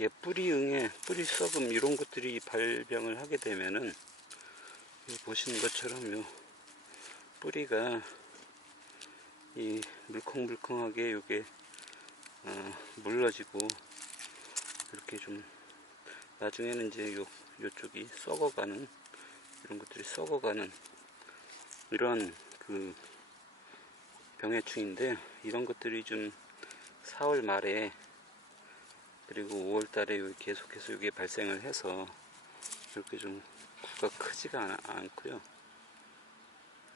예, 뿌리응에 뿌리 썩음 이런 것들이 발병을 하게 되면은 보시는 것처럼 요 뿌리가 이 물컹물컹하게 요게 어, 물러지고 이렇게 좀 나중에는 이제 요 요쪽이 썩어가는 이런 것들이 썩어가는 이런 그 병해충인데 이런 것들이 좀 4월 말에 그리고 5월 달에 여기 계속해서 이게 발생을 해서 이렇게 좀 구가 크지가 않, 않고요.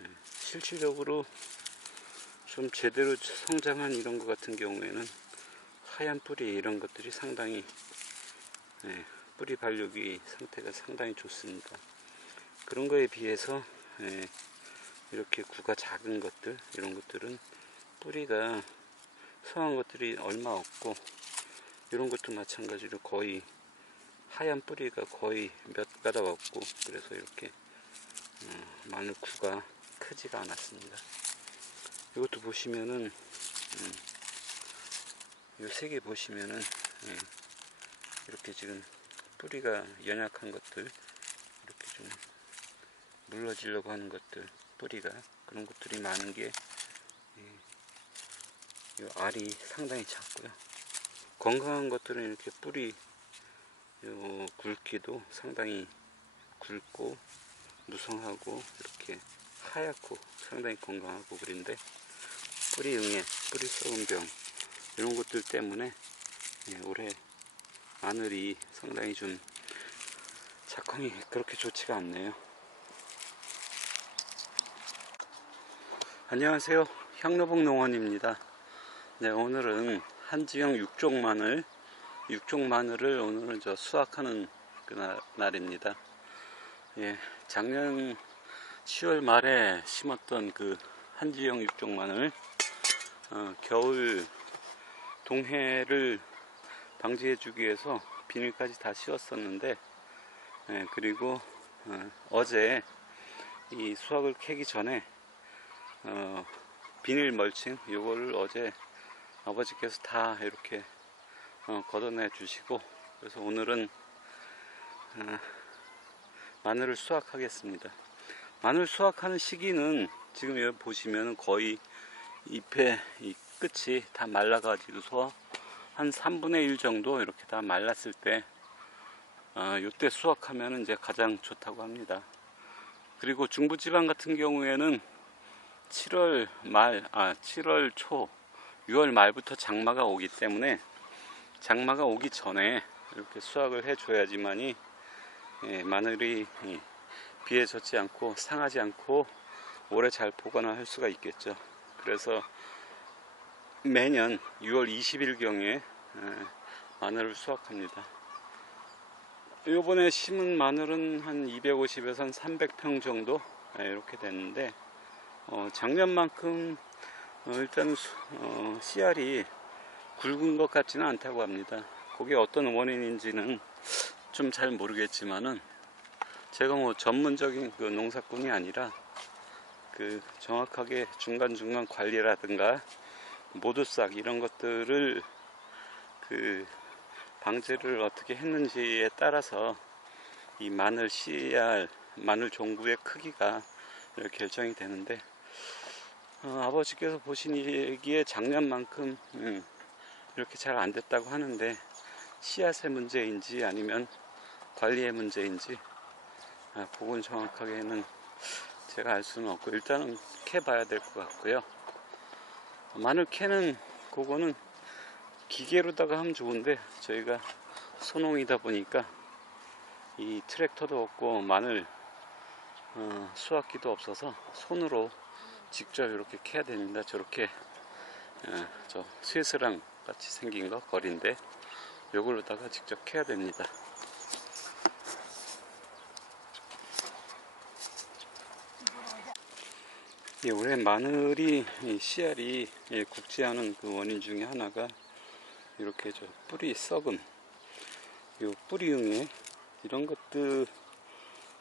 네, 실질적으로 좀 제대로 성장한 이런 것 같은 경우에는 하얀 뿌리 이런 것들이 상당히 네, 뿌리 발육이 상태가 상당히 좋습니다. 그런 거에 비해서 예, 이렇게 구가 작은 것들 이런 것들은 뿌리가 성한 것들이 얼마 없고 이런 것도 마찬가지로 거의 하얀 뿌리가 거의 몇 가닥 없고 그래서 이렇게 어, 마늘 구가 크지가 않았습니다. 이것도 보시면은 이세개 보시면은 예, 이렇게 지금 뿌리가 연약한 것들 이렇게 좀 물러지려고 하는 것들 뿌리가 그런 것들이 많은 게이 알이 상당히 작고요. 건강한 것들은 이렇게 뿌리 요 굵기도 상당히 굵고 무성하고 이렇게 하얗고 상당히 건강하고 그런데 뿌리 응애, 뿌리 썩은병 이런 것들 때문에 예, 올해 마늘이 상당히 좀 작황이 그렇게 좋지가 않네요. 안녕하세요. 향로봉 농원입니다. 네, 오늘은 한지형 육종 마늘, 육종 마늘을 오늘은 저 수확하는 그 날, 날입니다. 예, 작년 10월 말에 심었던 그 한지형 육종 마늘, 어, 겨울 동해를 방지해주기 위해서 비닐까지 다 씌웠었는데, 예, 그리고 어, 제이 수확을 캐기 전에 어, 비닐 멀칭 요거를 어제 아버지께서 다 이렇게 어, 걷어내 주시고 그래서 오늘은 어, 마늘을 수확하겠습니다. 마늘 수확하는 시기는 지금 여기 보시면 거의 잎의 이 끝이 다 말라가지고서 한 3분의 1 정도 이렇게 다 말랐을 때 어, 이때 수확하면 이제 가장 좋다고 합니다. 그리고 중부지방 같은 경우에는 7월 말, 아, 7월 초, 6월 말부터 장마가 오기 때문에 장마가 오기 전에 이렇게 수확을 해줘야지만이 예, 마늘이 예, 비에 젖지 않고 상하지 않고 오래 잘 보관을 할 수가 있겠죠. 그래서 매년 6월 20일경에 예, 마늘을 수확합니다. 요번에 심은 마늘은 한 250에서 한 300평 정도 예, 이렇게 됐는데 어, 작년만큼 어, 일단 어, 씨알이 굵은 것 같지는 않다고 합니다. 그게 어떤 원인인지는 좀 잘 모르겠지만은 제가 뭐 전문적인 그 농사꾼이 아니라 그 정확하게 중간중간 관리라든가 모두싹 이런 것들을 그 방제를 어떻게 했는지에 따라서 이 마늘 씨알 마늘 종구의 크기가 결정이 되는데 어, 아버지께서 보시기에 작년만큼 음, 이렇게 잘 안 됐다고 하는데 씨앗의 문제인지 아니면 관리의 문제인지 아, 그건 정확하게는 제가 알 수는 없고 일단은 캐 봐야 될 것 같고요. 마늘 캐는 그거는 기계로다가 하면 좋은데 저희가 소농이다 보니까 이 트랙터도 없고 마늘 어, 수확기도 없어서 손으로 직접 이렇게 캐야 됩니다. 저렇게 어, 저 스웨스랑 같이 생긴 거 거리인데 이걸로다가 직접 캐야 됩니다. 예, 올해 마늘이 이 씨알이 예, 않은 그 원인 중에 하나가 이렇게 저 뿌리 썩음, 요 뿌리응에 이런 것들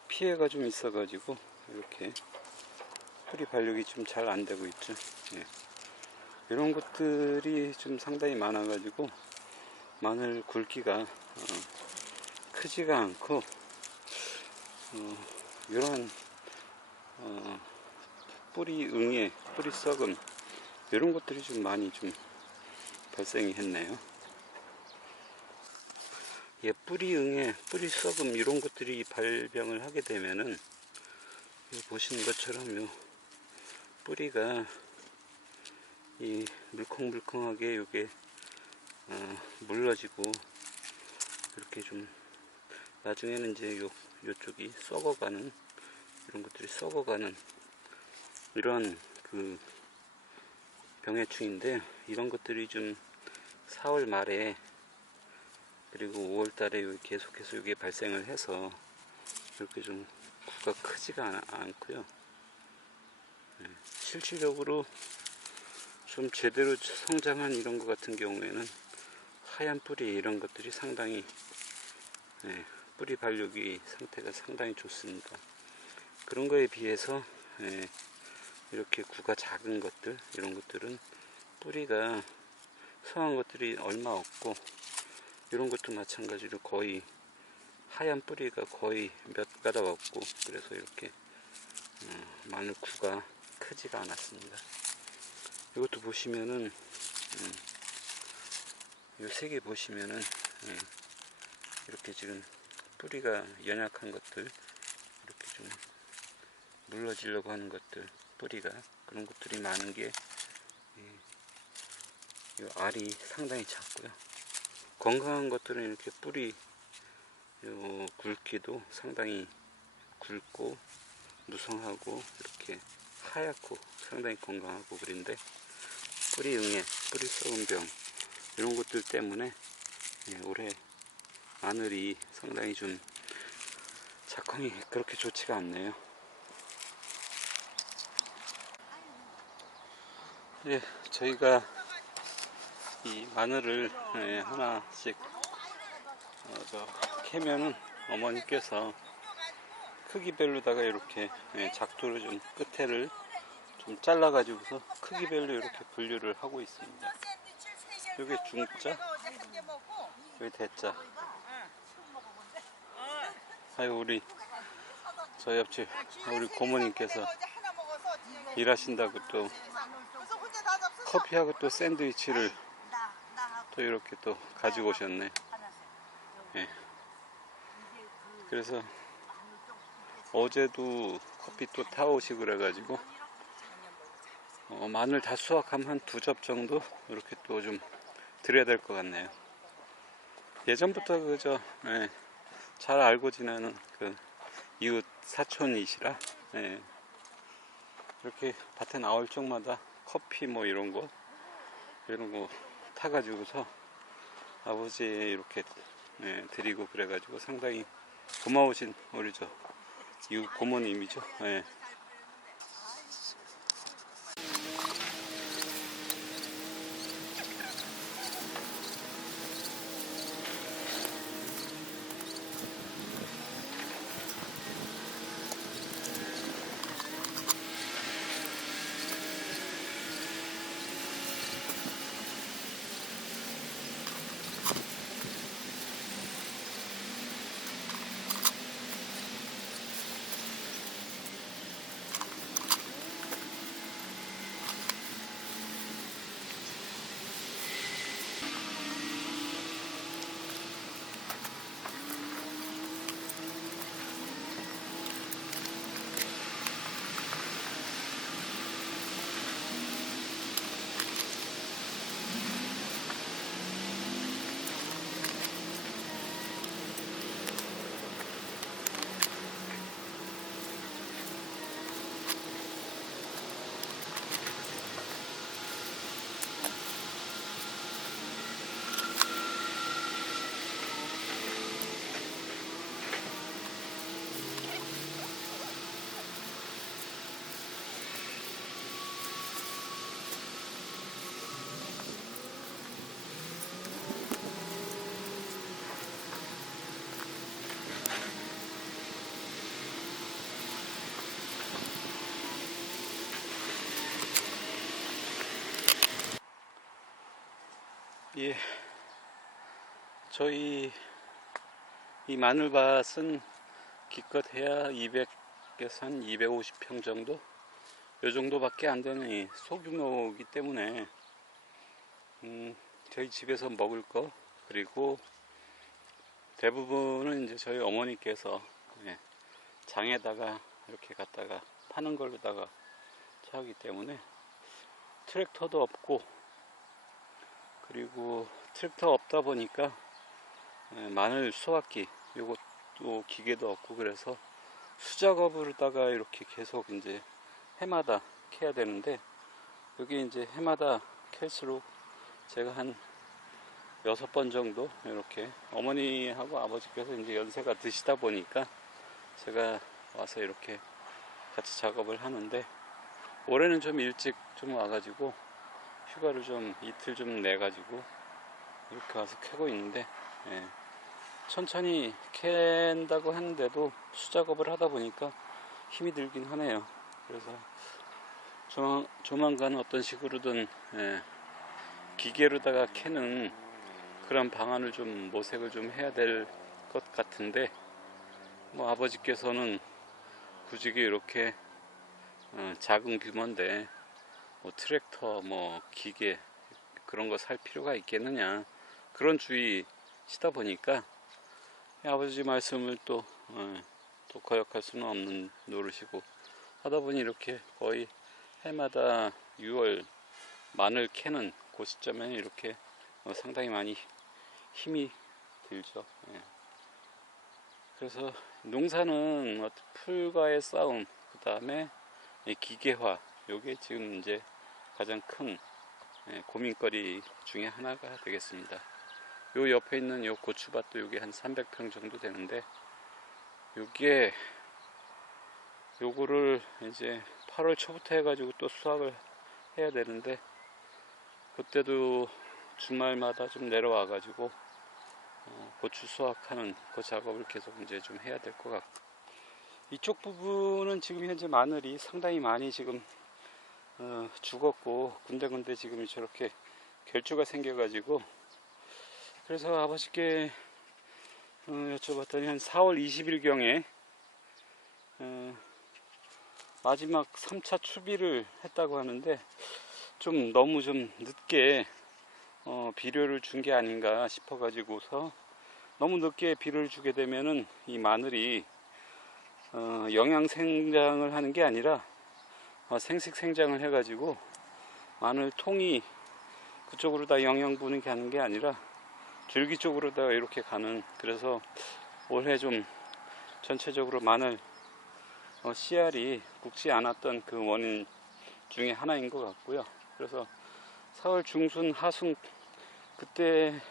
피해가 좀 있어 가지고 이렇게 뿌리 발육이 좀 잘 안 되고 있죠. 예. 이런 것들이 좀 상당히 많아가지고 마늘 굵기가 어, 크지가 않고 어, 이런 어, 뿌리 응애, 뿌리 썩음 이런 것들이 좀 많이 좀 발생이 했네요. 예, 뿌리 응애, 뿌리 썩음 이런 것들이 발병을 하게 되면은 이 보시는 것처럼 요 뿌리가 이 물컹물컹하게 요게 어, 물러지고 이렇게 좀 나중에는 이제 요 요쪽이 썩어가는 이런 것들이 썩어가는 이런 그 병해충인데 이런 것들이 좀 4월 말에 그리고 5월 달에 계속해서 이게 발생을 해서 이렇게 좀 구가 크지가 않, 않고요. 네, 실질적으로 좀 제대로 성장한 이런 것 같은 경우에는 하얀 뿌리 이런 것들이 상당히 네, 뿌리 발육이 상태가 상당히 좋습니다. 그런 거에 비해서 예, 이렇게 구가 작은 것들 이런 것들은 뿌리가 성한 것들이 얼마 없고 이런 것도 마찬가지로 거의 하얀 뿌리가 거의 몇 가닥 없고 그래서 이렇게 어, 마늘 구가 크지가 않았습니다. 이것도 보시면은 이세개 보시면은 예, 이렇게 지금 뿌리가 연약한 것들 이렇게 좀 물러지려고 하는 것들 뿌리가 그런 것들이 많은 게 이 알이 상당히 작고요. 건강한 것들은 이렇게 뿌리 요 굵기도 상당히 굵고 무성하고 이렇게 하얗고 상당히 건강하고 그런데 뿌리 응애, 뿌리 썩은병 이런 것들 때문에 예, 올해 마늘이 상당히 좀 작황이 그렇게 좋지가 않네요. 예, 저희가 이 마늘을 예, 하나씩 어, 저 캐면은 어머니께서 크기별로다가 이렇게 예, 작두를 좀 끝에를 좀 잘라 가지고서 크기별로 이렇게 분류를 하고 있습니다. 여기 중자, 여기 대자. 아유 우리 저 옆집 우리 고모님께서 일하신다고 또 커피하고 또 샌드위치를 또 이렇게 또 가지고 오셨네. 예. 그래서 어제도 커피 또 타오시 그래가지고 어, 마늘 다 수확하면 한 두 접 정도 이렇게 또 좀 드려야 될 것 같네요. 예전부터 그저 예, 잘 알고 지내는 그 이웃 사촌이시라 예, 이렇게 밭에 나올 적마다 커피 뭐 이런 거 이런 거 타가지고서 아버지 이렇게 예, 드리고 그래가지고 상당히 고마우신 우리 저 이웃 고모님이죠. 예. 예. 저희 이 마늘밭은 기껏 해야 200에서 한 250평 정도? 요 정도밖에 안 되는 이 소규모이기 때문에 음, 저희 집에서 먹을 거 그리고 대부분은 이제 저희 어머니께서 예, 장에다가 이렇게 갖다가 파는 걸로다가 차기 때문에 트랙터도 없고 그리고 트랙터 없다 보니까 예, 마늘 수확기 요것도 기계도 없고 그래서 수작업으로다가 이렇게 계속 이제 해마다 캐야 되는데 여기 이제 해마다 캘수록 제가 한 여섯 번 정도 이렇게 어머니하고 아버지께서 이제 연세가 드시다 보니까 제가 와서 이렇게 같이 작업을 하는데 올해는 좀 일찍 좀 와가지고 휴가를 좀 이틀 좀 내가지고 이렇게 와서 캐고 있는데 예, 천천히 캔다고 하는데도 수작업을 하다 보니까 힘이 들긴 하네요. 그래서 조만, 조만간 어떤 식으로든 예, 기계로다가 캐는 그런 방안을 좀 모색을 좀 해야 될 것 같은데 뭐 아버지께서는 굳이 이렇게 어, 작은 규모인데 뭐 트랙터 뭐 기계 그런 거 살 필요가 있겠느냐 그런 주의시다 보니까 아버지 말씀을 또, 어, 또 거역할 수는 없는 노릇이고 하다 보니 이렇게 거의 해마다 6월 마늘 캐는 그 시점에 이렇게 어, 상당히 많이 힘이 들죠. 예. 그래서 농사는 어떤 풀과의 싸움, 그 다음에 기계화, 요게 지금 이제 가장 큰 예, 고민거리 중에 하나가 되겠습니다. 요 옆에 있는 요 고추밭도 요게 한 300평 정도 되는데 요게 요거를 이제 8월 초부터 해가지고 또 수확을 해야 되는데 그때도 주말마다 좀 내려와 가지고 어, 고추 수확하는 그 작업을 계속 이제 좀 해야 될 것 같고 이쪽 부분은 지금 현재 마늘이 상당히 많이 지금 어, 죽었고 군데군데 지금 저렇게 결주가 생겨가지고. 그래서 아버지께 어, 여쭤봤더니 한 4월 20일경에 어, 마지막 3차 추비를 했다고 하는데 좀 너무 좀 늦게 어, 비료를 준 게 아닌가 싶어 가지고서 너무 늦게 비료를 주게 되면은 이 마늘이 어, 영양 생장을 하는 게 아니라 어, 생식 생장을 해 가지고 마늘 통이 그쪽으로 다 영양 분이 가는 게 아니라 줄기 쪽으로 다 이렇게 가는 그래서 올해 좀 전체적으로 마늘 어, 씨알이 굵지 않았던 그 원인 중에 하나인 것 같고요. 그래서 4월 중순 하순 그때는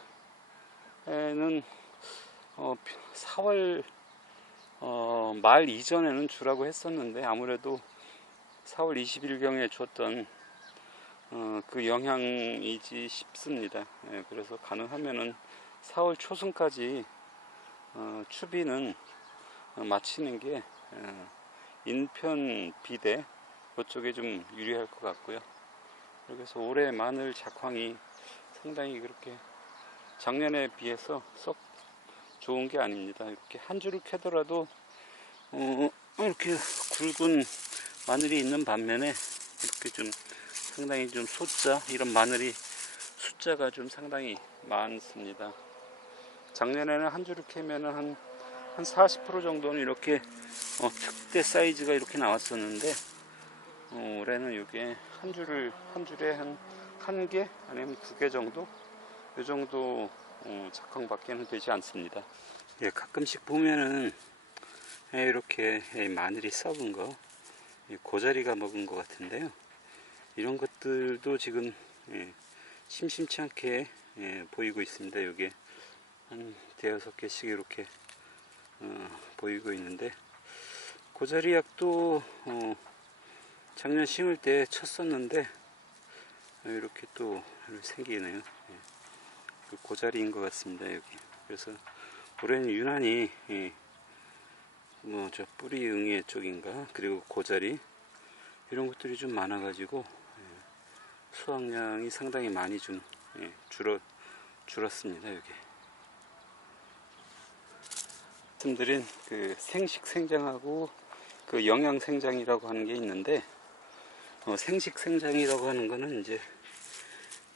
어, 4월 어, 말 이전에는 주라고 했었는데 아무래도 4월 20일경에 줬던 어, 그 영향이지 싶습니다. 예, 그래서 가능하면은 4월 초순까지 어, 추비는 어, 마치는 게 어, 인편 비대 그쪽에 좀 유리할 것 같고요. 그래서 올해 마늘 작황이 상당히 그렇게 작년에 비해서 썩 좋은 게 아닙니다. 이렇게 한 줄을 캐더라도 어, 이렇게 굵은 마늘이 있는 반면에 이렇게 좀 상당히 좀 숫자 이런 마늘이 숫자가 좀 상당히 많습니다. 작년에는 한 줄을 캐면은 한, 한 40% 정도는 이렇게 어, 특대 사이즈가 이렇게 나왔었는데 어, 올해는 이게 한 줄을 한 줄에 한 한 개 아니면 두 개 정도 이 정도 어, 작황밖에는 되지 않습니다. 예, 가끔씩 보면은 예, 이렇게 예, 마늘이 썩은 거 예, 고자리가 먹은 것 같은데요. 이런 것들도 지금 예, 심심치 않게 예, 보이고 있습니다. 이게 한 대여섯 개씩 이렇게 어, 보이고 있는데 고자리 약도 어, 작년 심을 때 쳤었는데 이렇게 또 생기네요. 예. 그 고자리인 것 같습니다. 여기. 그래서 올해는 유난히 예. 뭐 저 뿌리 응애 쪽인가 그리고 고자리 이런 것들이 좀 많아 가지고 예. 수확량이 상당히 많이 좀 예. 줄어 줄었습니다. 여기. 말씀드린 그 생식 생장하고 그 영양 생장이라고 하는 게 있는데 어, 생식 생장이라고 하는 거는 이제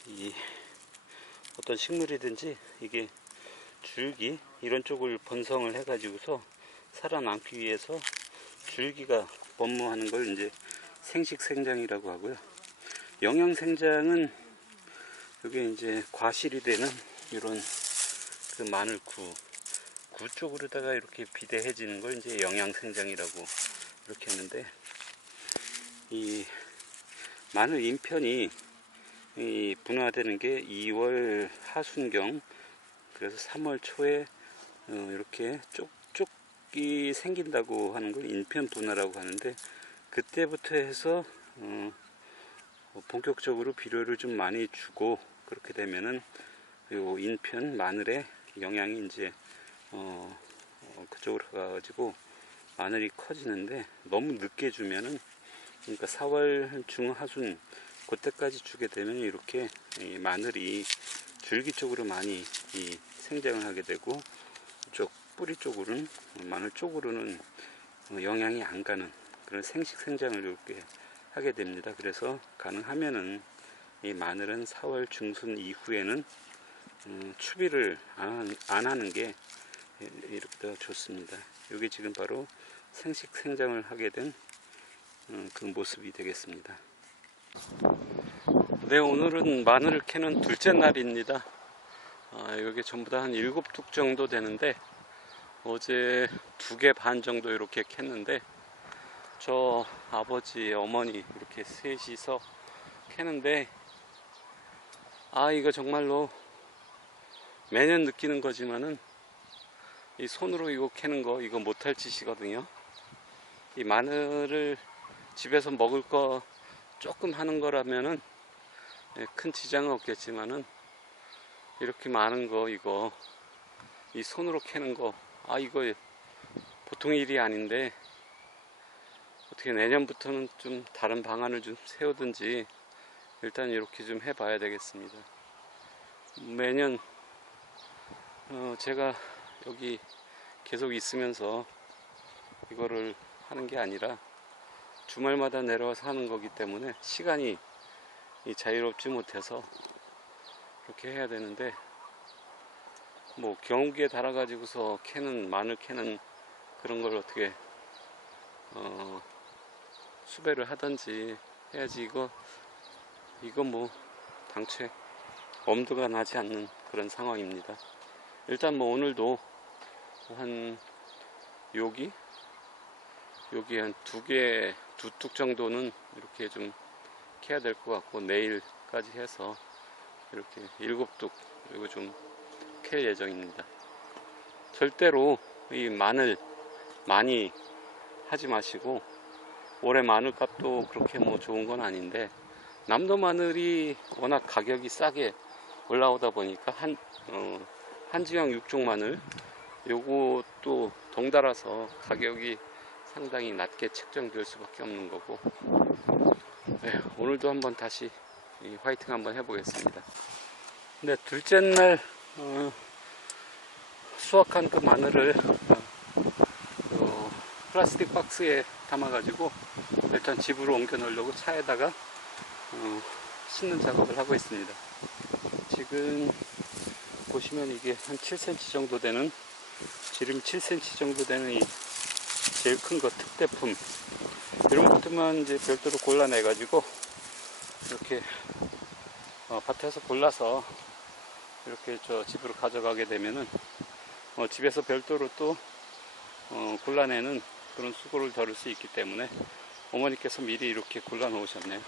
이 어떤 식물이든지 이게 줄기 이런 쪽을 번성을 해 가지고서 살아남기 위해서 줄기가 번무하는 걸 이제 생식 생장이라고 하고요. 영양 생장은 이게 이제 과실이 되는 이런 그 마늘구 구 쪽으로다가 이렇게 비대해지는 걸 이제 영양 생장이라고 이렇게 했는데 이 마늘 인편이 이 분화되는 게 2월 하순경 그래서 3월 초에 어, 이렇게 쪽 쪽이 생긴다고 하는 걸 인편 분화라고 하는데 그때부터 해서 어, 본격적으로 비료를 좀 많이 주고 그렇게 되면은 요 인편 마늘의 영양이 이제 어, 어, 그쪽으로 가가지고 마늘이 커지는데 너무 늦게 주면은 그러니까 4월 중하순 그때까지 주게 되면 이렇게 이 마늘이 줄기 쪽으로 많이 이 생장을 하게 되고 쪽 뿌리 쪽으로는 마늘 쪽으로는 어, 영향이 안 가는 그런 생식 생장을 이렇게 하게 됩니다. 그래서 가능하면은 이 마늘은 4월 중순 이후에는 음, 추비를 안, 안 하는 게 이렇게 더 좋습니다. 이게 지금 바로 생식 생장을 하게 된 음, 그 모습이 되겠습니다. 네, 오늘은 마늘을 캐는 둘째 날입니다. 아, 여기 전부 다한 일곱 뚝 정도 되는데 어제 두 개 반 정도 이렇게 캤는데 저 아버지, 어머니 이렇게 셋이서 캐는데 아 이거 정말로 매년 느끼는 거지만은 이 손으로 이거 캐는 거 이거 못할 짓이거든요. 이 마늘을 집에서 먹을 거 조금 하는 거라면은 예, 큰 지장은 없겠지만은 이렇게 많은 거 이거 이 손으로 캐는 거 아 이거 보통 일이 아닌데 어떻게 내년부터는 좀 다른 방안을 좀 세우든지 일단 이렇게 좀 해봐야 되겠습니다. 매년 어 제가 여기 계속 있으면서 이거를 하는 게 아니라 주말마다 내려와서 하는 거기 때문에 시간이 이 자유롭지 못해서 그렇게 해야 되는데 뭐 경운기에 달아가지고서 캐는 마늘 캐는 그런 걸 어떻게 어 수배를 하든지 해야지 이거 이거 뭐 당최 엄두가 나지 않는 그런 상황입니다. 일단 뭐 오늘도 한 여기 여기 한 두 개, 두 뚝 정도는 이렇게 좀 캐야 될 것 같고 내일까지 해서 이렇게 일곱 뚝 이거 좀 캘 예정입니다. 절대로 이 마늘 많이 하지 마시고 올해 마늘 값도 그렇게 뭐 좋은 건 아닌데 남도 마늘이 워낙 가격이 싸게 올라오다 보니까 한 어, 한지형 육종 마늘 요것도 덩달아서 가격이 상당히 낮게 책정될 수밖에 없는 거고 네, 오늘도 한번 다시 이 화이팅 한번 해보겠습니다. 네, 둘째 날 어, 수확한 그 마늘을 어, 어, 플라스틱 박스에 담아가지고 일단 집으로 옮겨 놓으려고 차에다가 어, 싣는 작업을 하고 있습니다. 지금 보시면 이게 한 7cm 정도 되는 지름 7cm 정도 되는 이 제일 큰 거 특대품 이런 것들만 이제 별도로 골라내 가지고 이렇게 어, 밭에서 골라서 이렇게 저 집으로 가져가게 되면은 어, 집에서 별도로 또 어, 골라내는 그런 수고를 덜을 수 있기 때문에 어머니께서 미리 이렇게 골라 놓으셨네요.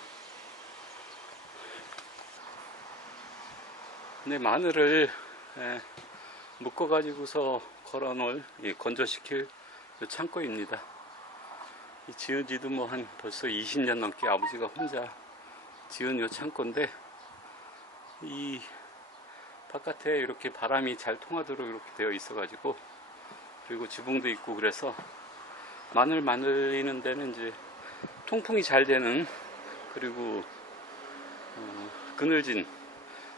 근데 마늘을 에, 묶어 가지고서 걸어 놓을 건조시킬 이 창고입니다. 이 지은 지도 뭐 한 벌써 20년 넘게 아버지가 혼자 지은 요 창고인데 이 바깥에 이렇게 바람이 잘 통하도록 이렇게 되어 있어 가지고 그리고 지붕도 있고 그래서 마늘 만들리는 데는 이제 통풍이 잘 되는 그리고 어, 그늘진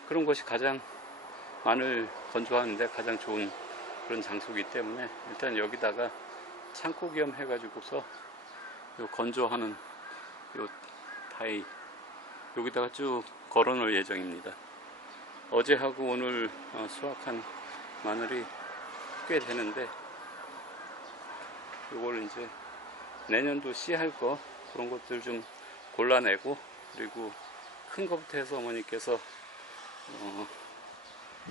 그런 것이 가장 마늘 건조하는데 가장 좋은 그런 장소이기 때문에 일단 여기다가 창고 겸 해가지고서 요 건조하는 요 다이 여기다가 쭉 걸어 놓을 예정입니다. 어제하고 오늘 어, 수확한 마늘이 꽤 되는데 요걸 이제 내년도 씨할 거 그런 것들 좀 골라내고 그리고 큰 것부터 해서 어머니께서 어,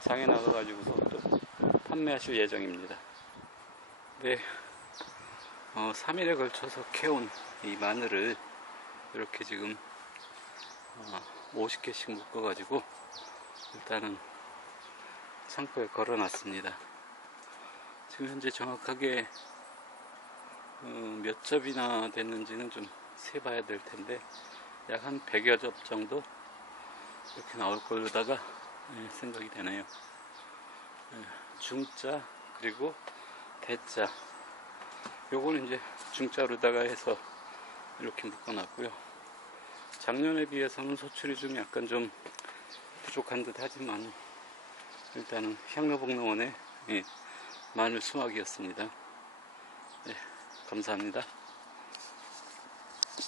장에 나가가지고서 또 판매하실 예정입니다. 네, 어, 3일에 걸쳐서 캐온 이 마늘을 이렇게 지금 어, 50개씩 묶어가지고 일단은 창고에 걸어놨습니다. 지금 현재 정확하게 어, 몇 접이나 됐는지는 좀 세봐야 될 텐데 약 한 100여 접 정도 이렇게 나올 걸로다가 예, 생각이 되네요. 예, 중자 그리고 대자 요거는 이제 중자로다가 해서 이렇게 묶어놨고요. 작년에 비해서는 소출이 좀 약간 좀 부족한 듯 하지만 일단은 향로복농원의 예, 마늘 수확이었습니다. 예, 감사합니다.